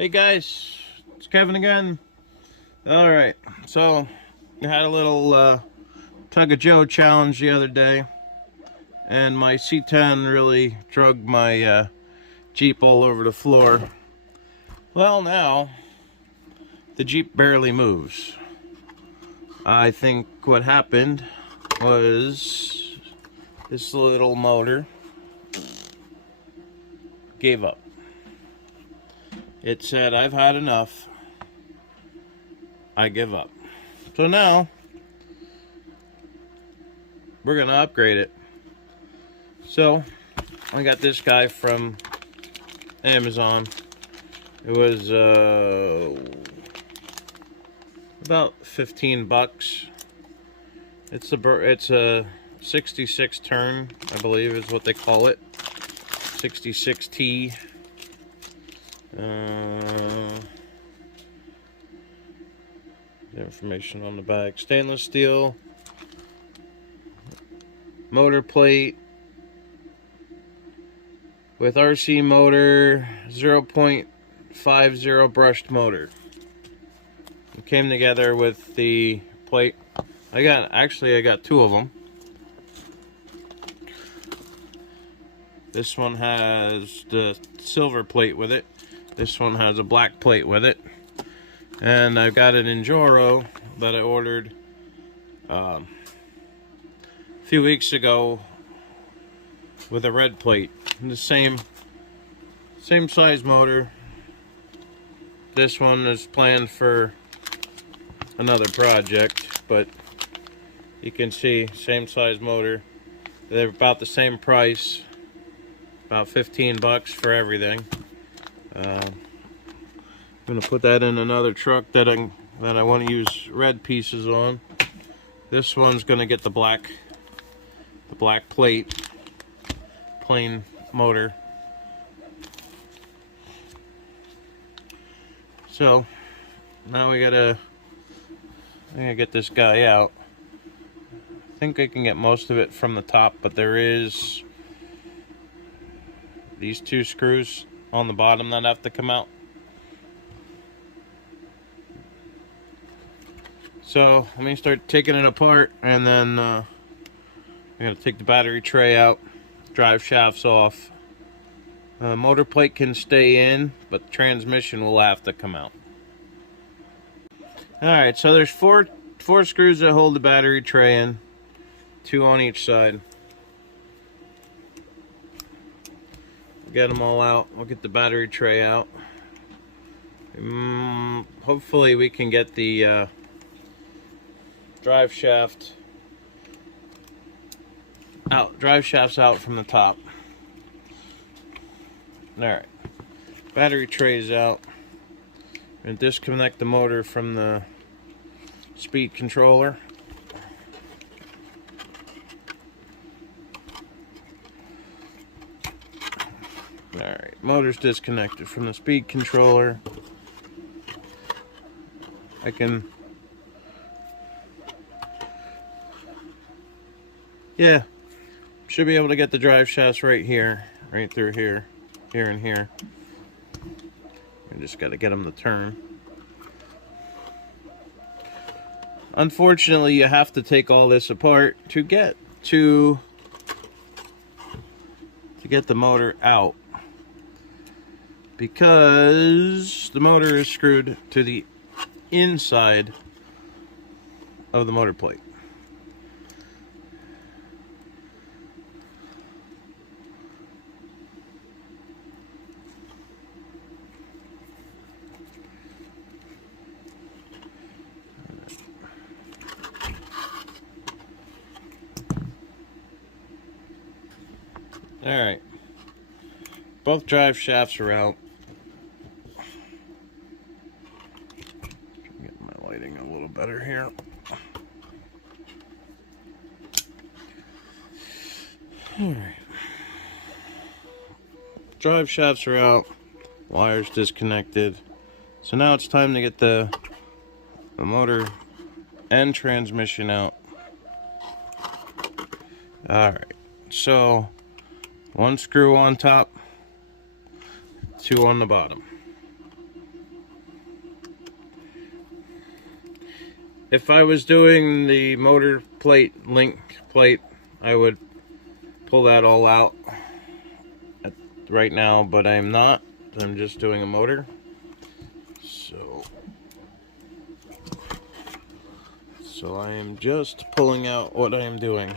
Hey guys, it's Kevin again. Alright, so I had a little tug of Joe challenge the other day, and my C10 really drug my Jeep all over the floor. Well, now the Jeep barely moves. I think what happened was this little motor gave up. It said, "I've had enough. I give up." So now we're gonna upgrade it. So I got this guy from Amazon. It was about 15 bucks. It's a 66 turn, I believe is what they call it. 66T. Information on the back. Stainless steel motor plate with RC motor, 0.50 brushed motor. It came together with the plate. I got two of them. This one has the silver plate with it. This one has a black plate with it. And I've got an Enjoro that I ordered a few weeks ago with a red plate. And the same size motor. This one is planned for another project, but you can see same size motor. They're about the same price, about 15 bucks for everything. I'm gonna put that in another truck that I want to use red pieces on. This one's gonna get the black plate, plain motor. So now I gotta get this guy out. I think I can get most of it from the top, but there is these two screws on the bottom that have to come out. So let me start taking it apart, and then I'm gonna take the battery tray out, drive shafts off. Motor plate can stay in, but the transmission will have to come out. Alright, so there's four screws that hold the battery tray in, two on each side. Get them all out. We'll get the battery tray out. Hopefully we can get the drive shaft out. Drive shafts out from the top. Alright. Battery tray's out. And disconnect the motor from the speed controller. Alright, motor's disconnected from the speed controller. I should be able to get the drive shafts right here, right through here, and here. I just got to get them to turn. Unfortunately, you have to take all this apart to get the motor out, because the motor is screwed to the inside of the motor plate. Alright, both drive shafts are out. Get my lighting a little better here. Alright, drive shafts are out, wires disconnected. So now it's time to get the motor and transmission out. Alright, so one screw on top, two on the bottom. if I was doing the motor plate, link plate, I would pull that all out right now, but I'm not. I'm just doing a motor. So I am just pulling out what I am doing.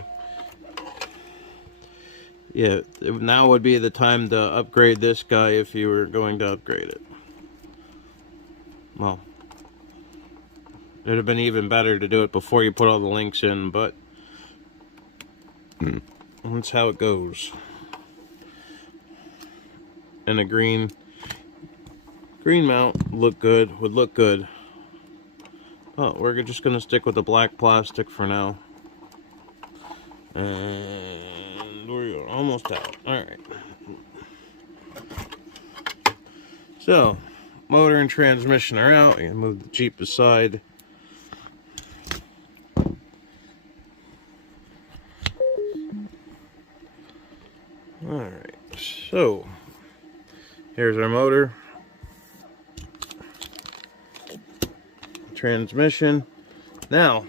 Yeah, now would be the time to upgrade this guy if you were going to upgrade it. Well, it would have been even better to do it before you put all the links in, but that's how it goes. And a green mount would look good. Oh, we're just gonna stick with the black plastic for now. And we're almost out. Alright. So, motor and transmission are out. You can move the Jeep aside. Alright, so here's our motor. Transmission. Now,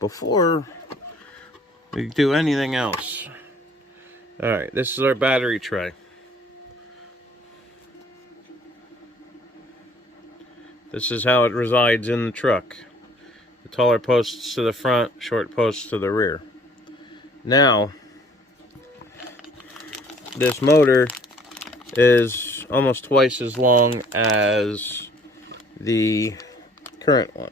before we do anything else, alright, this is our battery tray. This is how it resides in the truck. The taller posts to the front, short posts to the rear. Now, this motor is almost twice as long as the current one.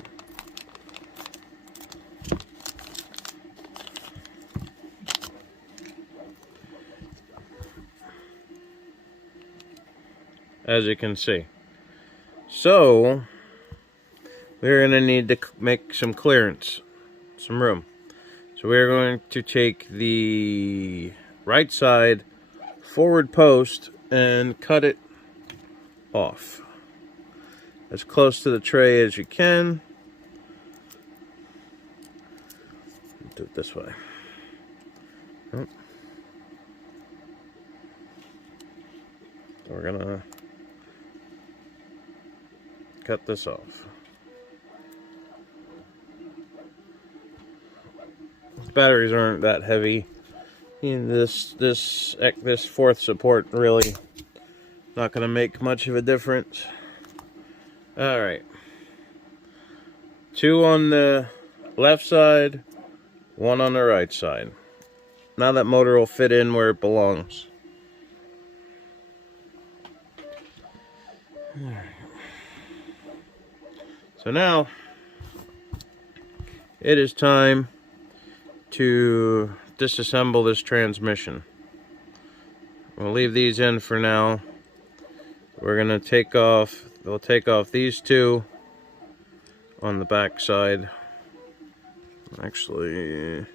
As you can see. So, we're going to need to make some clearance, some room. So we're going to take the right side forward post and cut it off as close to the tray as you can. Do it this way. Oh. We're gonna cut this off. The batteries aren't that heavy. And this fourth support really not gonna make much of a difference. All right, 2 on the left side, 1 on the right side. Now that motor will fit in where it belongs. All right. So now it is time to disassemble this transmission. We'll leave these in for now. We're gonna we'll take off these 2 on the back side. Actually,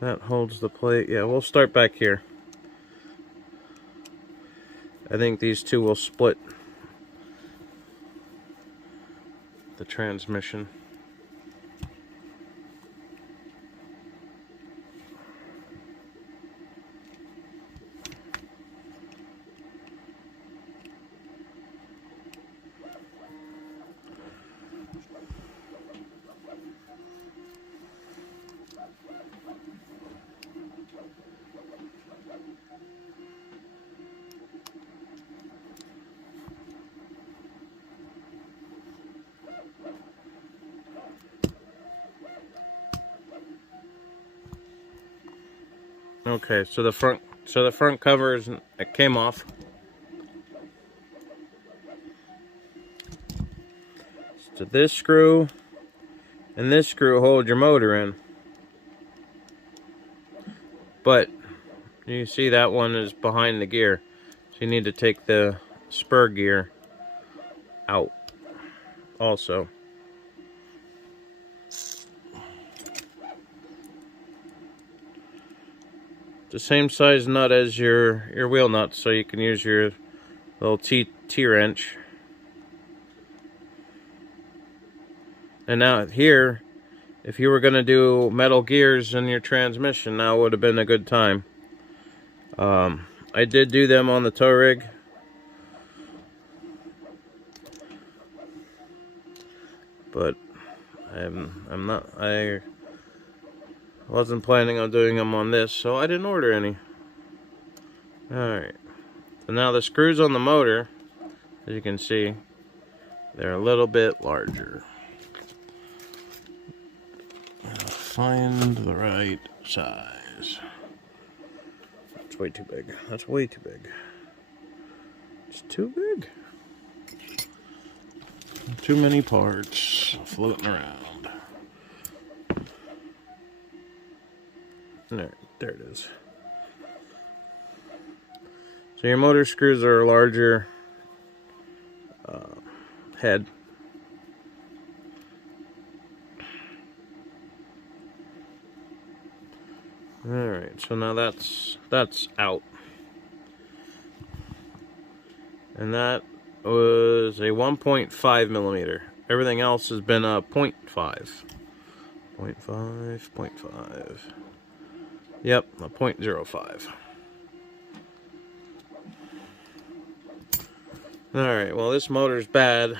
that holds the plate. Yeah, we'll start back here. I think these 2 will split the transmission. Okay, so the front cover it came off. So this screw and this screw hold your motor in. But you see that one is behind the gear. So you need to take the spur gear out also. The same size nut as your wheel nut, so you can use your little T-wrench. And now here, if you were going to do metal gears in your transmission, now would have been a good time. I did do them on the tow rig. but I wasn't planning on doing them on this, so I didn't order any. Alright, so now the screws on the motor, as you can see, they're a little bit larger. Find the right size. That's way too big. That's way too big. It's too big. Too many parts floating around. There it is. So your motor screws are a larger head. Alright, so now that's out. And that was a 1.5 millimeter. Everything else has been a 0.5. 0.5. Yep, a 0.05. Alright, well this motor's bad.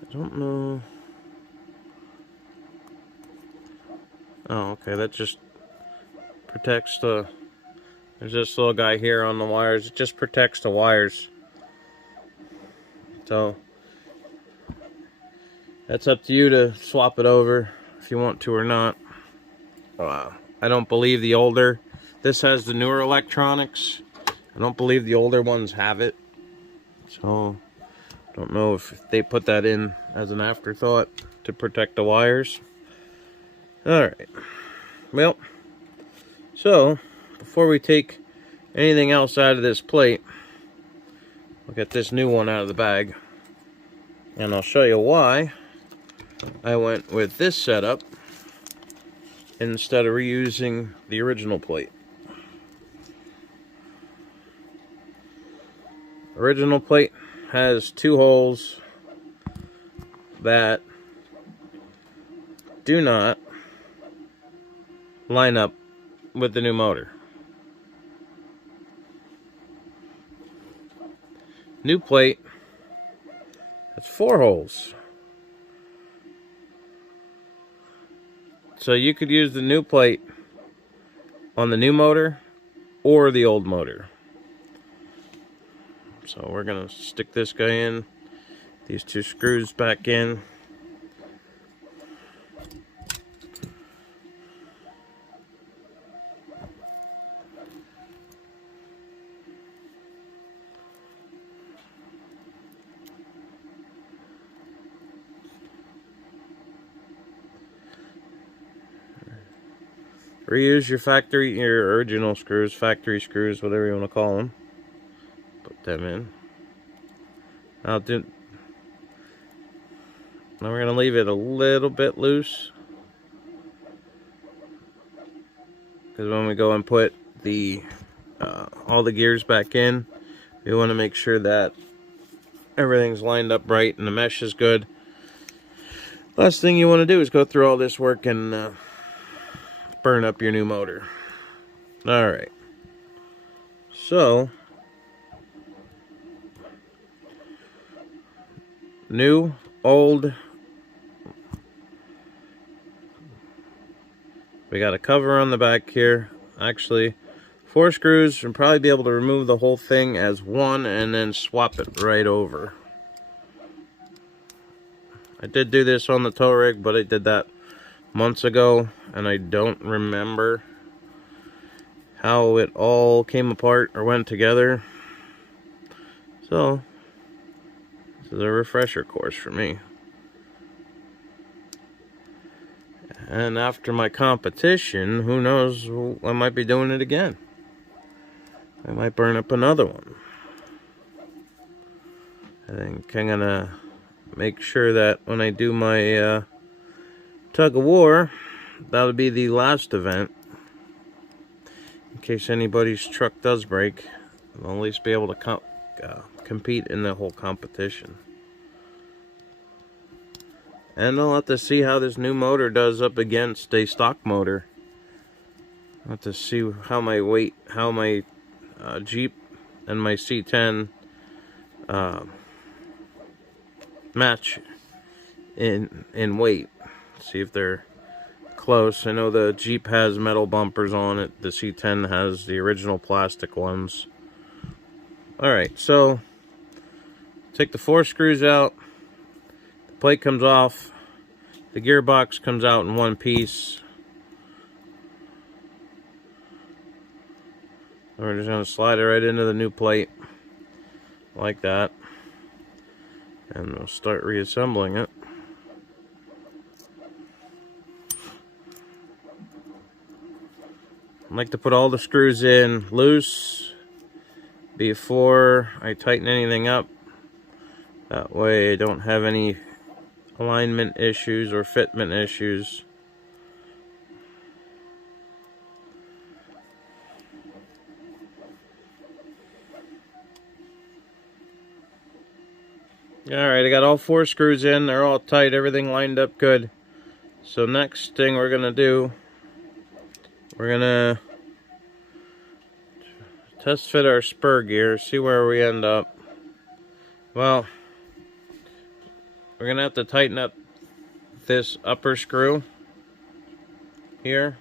I don't know. Oh, okay, that just protects the... There's this little guy here on the wires. It just protects the wires. So, that's up to you to swap it over if you want to or not. I don't believe the older... This has the newer electronics. I don't believe the older ones have it. So, I don't know if they put that in as an afterthought to protect the wires. Alright. Well, so, before we take anything else out of this plate, we'll get this new one out of the bag. And I'll show you why I went with this setup instead of reusing the original plate. Original plate has two holes that do not line up with the new motor. New plate has 4 holes. So you could use the new plate on the new motor or the old motor. So we're gonna stick this guy in, these 2 screws back in. Reuse your original screws, factory screws, whatever you want to call them. Put them in. Now we're going to leave it a little bit loose, because when we go and put the all the gears back in, we want to make sure that everything's lined up right and the mesh is good. Last thing you want to do is go through all this work and burn up your new motor. Alright. So, new, old. We got a cover on the back here. Actually, 4 screws, and probably be able to remove the whole thing as one and then swap it right over. I did do this on the tow rig, but I did that months ago, and I don't remember how it all came apart or went together. So, this is a refresher course for me. And after my competition, who knows, I might be doing it again. I might burn up another one. I think I'm gonna make sure that when I do my tug of war, that'll be the last event. In case anybody's truck does break, I'll at least be able to compete in the whole competition. And I'll have to see how this new motor does up against a stock motor. I'll have to see how my Jeep and my C10 match in weight. See if they're close. I know the Jeep has metal bumpers on it. The C10 has the original plastic ones. Alright, so take the 4 screws out. The plate comes off. The gearbox comes out in one piece. We're just going to slide it right into the new plate. Like that. And we'll start reassembling it. I like to put all the screws in loose before I tighten anything up. That way I don't have any alignment issues or fitment issues. Alright, I got all 4 screws in. They're all tight. Everything lined up good. So next thing we're going to do, we're going to test fit our spur gear, see where we end up. Well, we're going to have to tighten up this upper screw here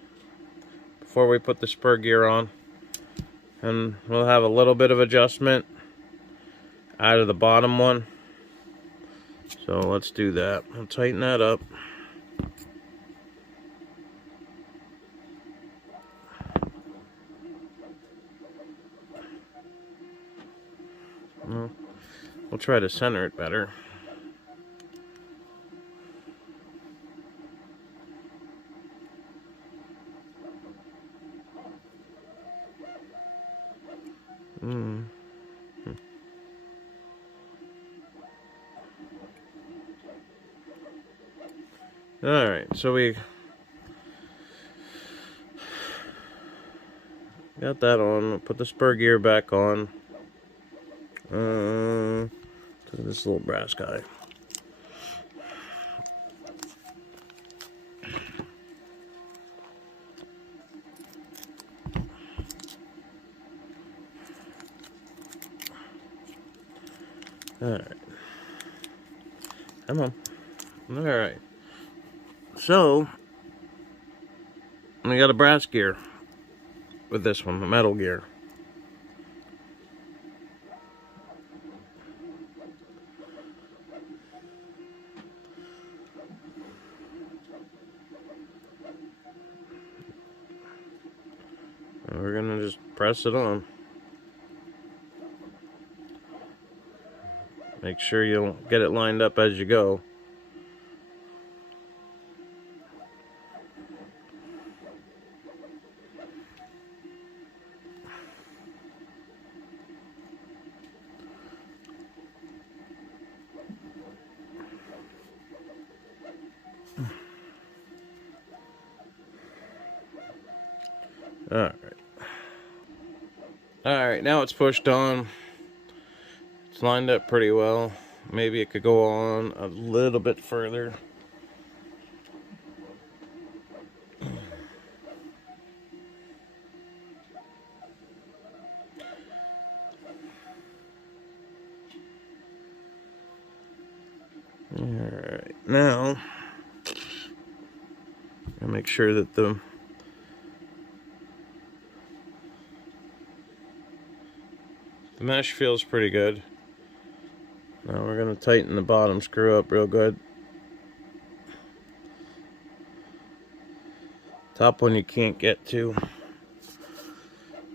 before we put the spur gear on. And we'll have a little bit of adjustment out of the bottom one. So let's do that. I'll tighten that up. We'll try to center it better. Alright, so we got that on. We'll put the spur gear back on. To this little brass guy. Alright. Come on. Alright. So, we got a brass gear with this one, a metal gear. And we're gonna just press it on. Make sure you don't get it lined up as you go. Alright, now it's pushed on. It's lined up pretty well. Maybe it could go on a little bit further. Alright, now I'll make sure that the mesh feels pretty good. Now we're going to tighten the bottom screw up real good. Top one you can't get to.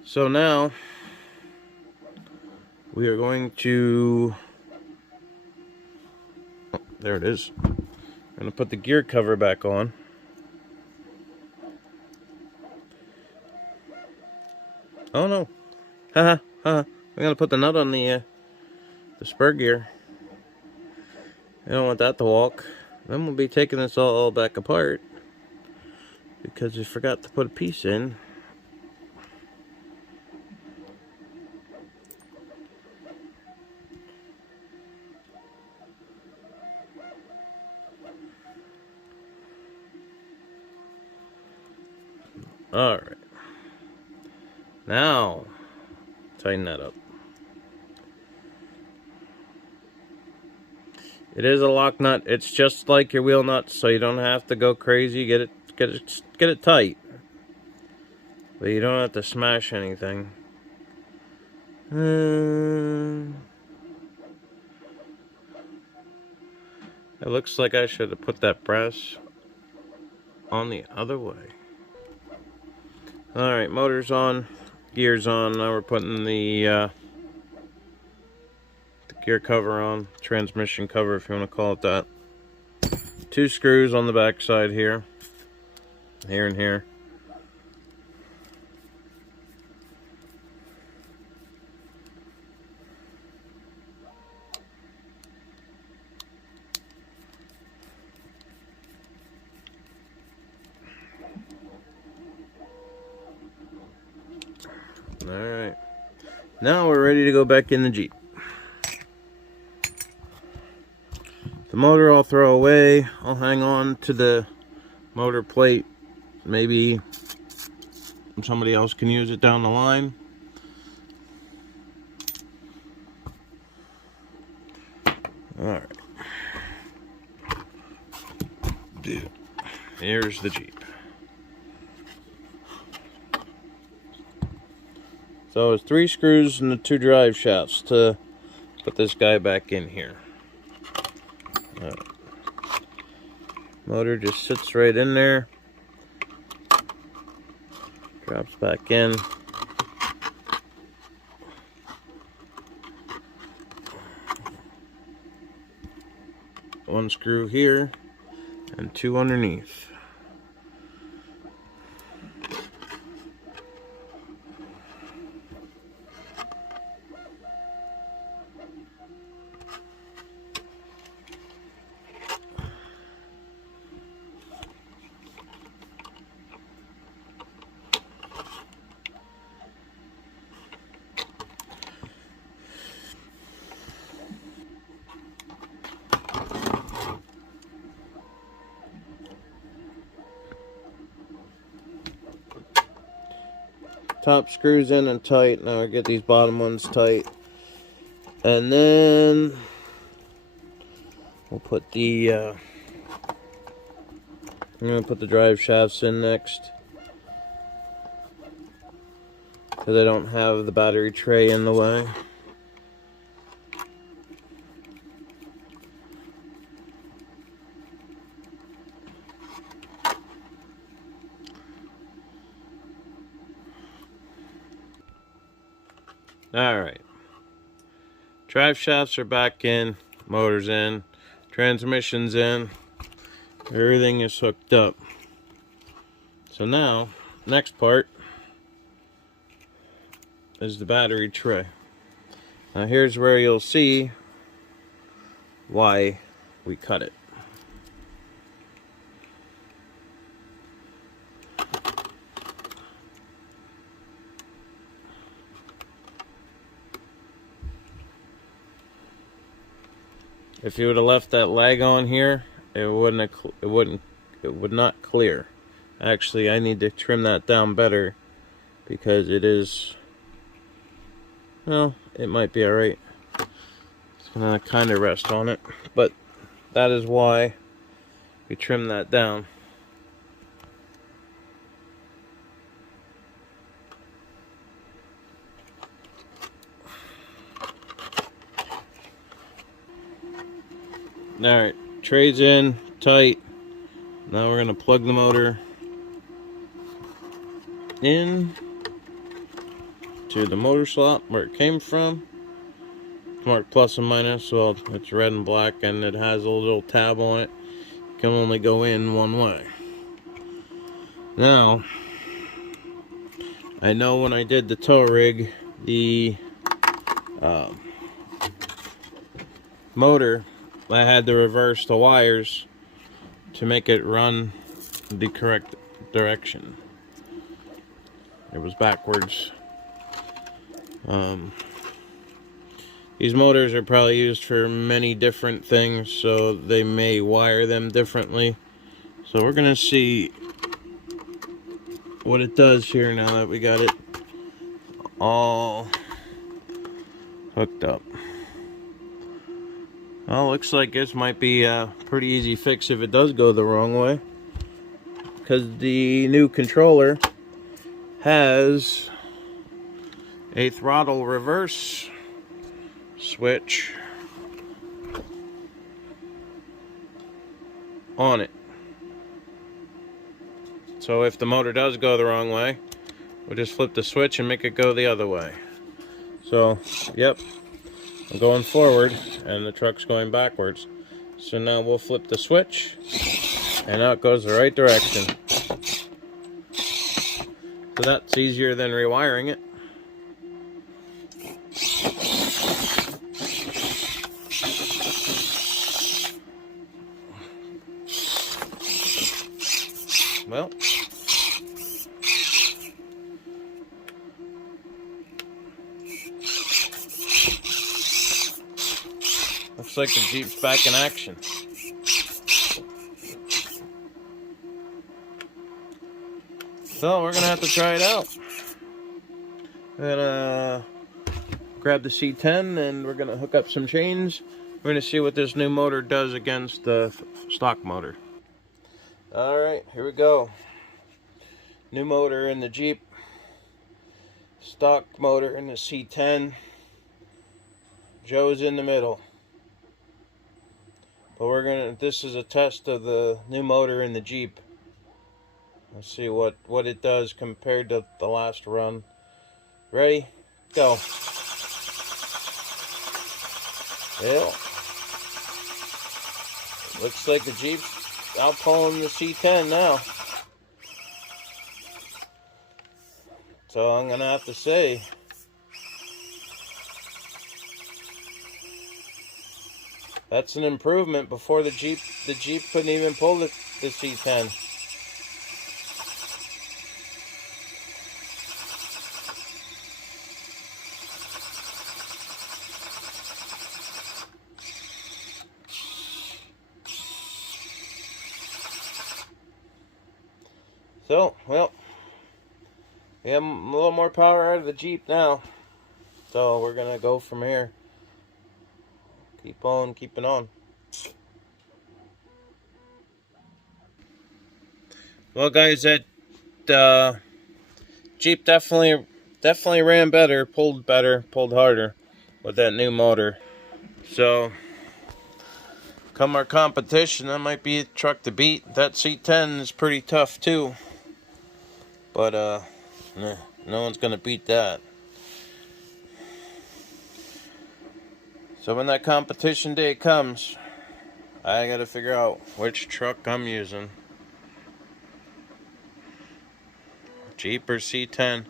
So now we are going to, oh, there it is. I'm going to put the gear cover back on. Oh no. Haha, haha. I'm going to put the nut on the spur gear. I don't want that to walk. Then we'll be taking this all back apart because we forgot to put a piece in. Alright. Now, tighten that up. It is a lock nut. It's just like your wheel nuts, so you don't have to go crazy. Get it tight, but you don't have to smash anything. It looks like I should have put that brass on the other way. Alright, motor's on, gear's on. Now we're putting the gear cover on, transmission cover if you want to call it that. 2 screws on the back side here and here. Alright, now we're ready to go back in the Jeep. The motor I'll throw away. I'll hang on to the motor plate. Maybe somebody else can use it down the line. Alright. Here's the Jeep. So it's 3 screws and the 2 drive shafts to put this guy back in here. Right. Motor just sits right in there. Drops back in. One screw here and 2 underneath. Top screws in and tight. Now I get these bottom ones tight. And then we'll put the I'm going to put the drive shafts in next, because I don't have the battery tray in the way. Alright, drive shafts are back in, motor's in, transmission's in, everything is hooked up. So now, next part is the battery tray. Now here's where you'll see why we cut it. If you would have left that lag on here, it would not clear. Actually, I need to trim that down better, because it is, well, it might be alright. It's gonna kind of rest on it, but that is why we trim that down. Alright, tray's in, tight. Now we're going to plug the motor in to the motor slot where it came from. It's marked plus and minus, well, it's red and black, and it has a little tab on it. It can only go in one way. Now, I know when I did the tow rig, the motor, I had to reverse the wires to make it run the correct direction. It was backwards. These motors are probably used for many different things, so they may wire them differently. So we're gonna see what it does here now that we got it all hooked up. Well, looks like this might be a pretty easy fix if it does go the wrong way, because the new controller has a throttle reverse switch on it. So if the motor does go the wrong way, we'll just flip the switch and make it go the other way. So, yep, I'm going forward and the truck's going backwards. So now we'll flip the switch and now it goes the right direction. So that's easier than rewiring it. Well, looks like the Jeep's back in action. So we're gonna have to try it out. We're gonna grab the C10 and we're gonna hook up some chains. We're gonna see what this new motor does against the stock motor. Alright, here we go. New motor in the Jeep. Stock motor in the C10. Joe's in the middle. But this is a test of the new motor in the Jeep. Let's see what it does compared to the last run. Ready? Go. Well, looks like the Jeep's out pulling the C10 now. So I'm gonna have to say, that's an improvement. Before the Jeep couldn't even pull the C10. So, well, we have a little more power out of the Jeep now. So we're gonna go from here. Keep on keeping on. Well, guys, that Jeep definitely ran better, pulled harder with that new motor. So, come our competition, that might be a truck to beat. That C10 is pretty tough too, but no one's gonna beat that. So when that competition day comes, I gotta figure out which truck I'm using. Jeep or C10.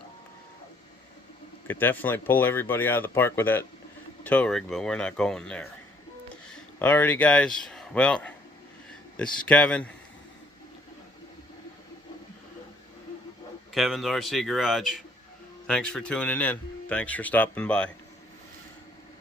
Could definitely pull everybody out of the park with that tow rig, but we're not going there. Alrighty, guys. Well, this is Kevin. Kevin's RC Garage. Thanks for tuning in. Thanks for stopping by.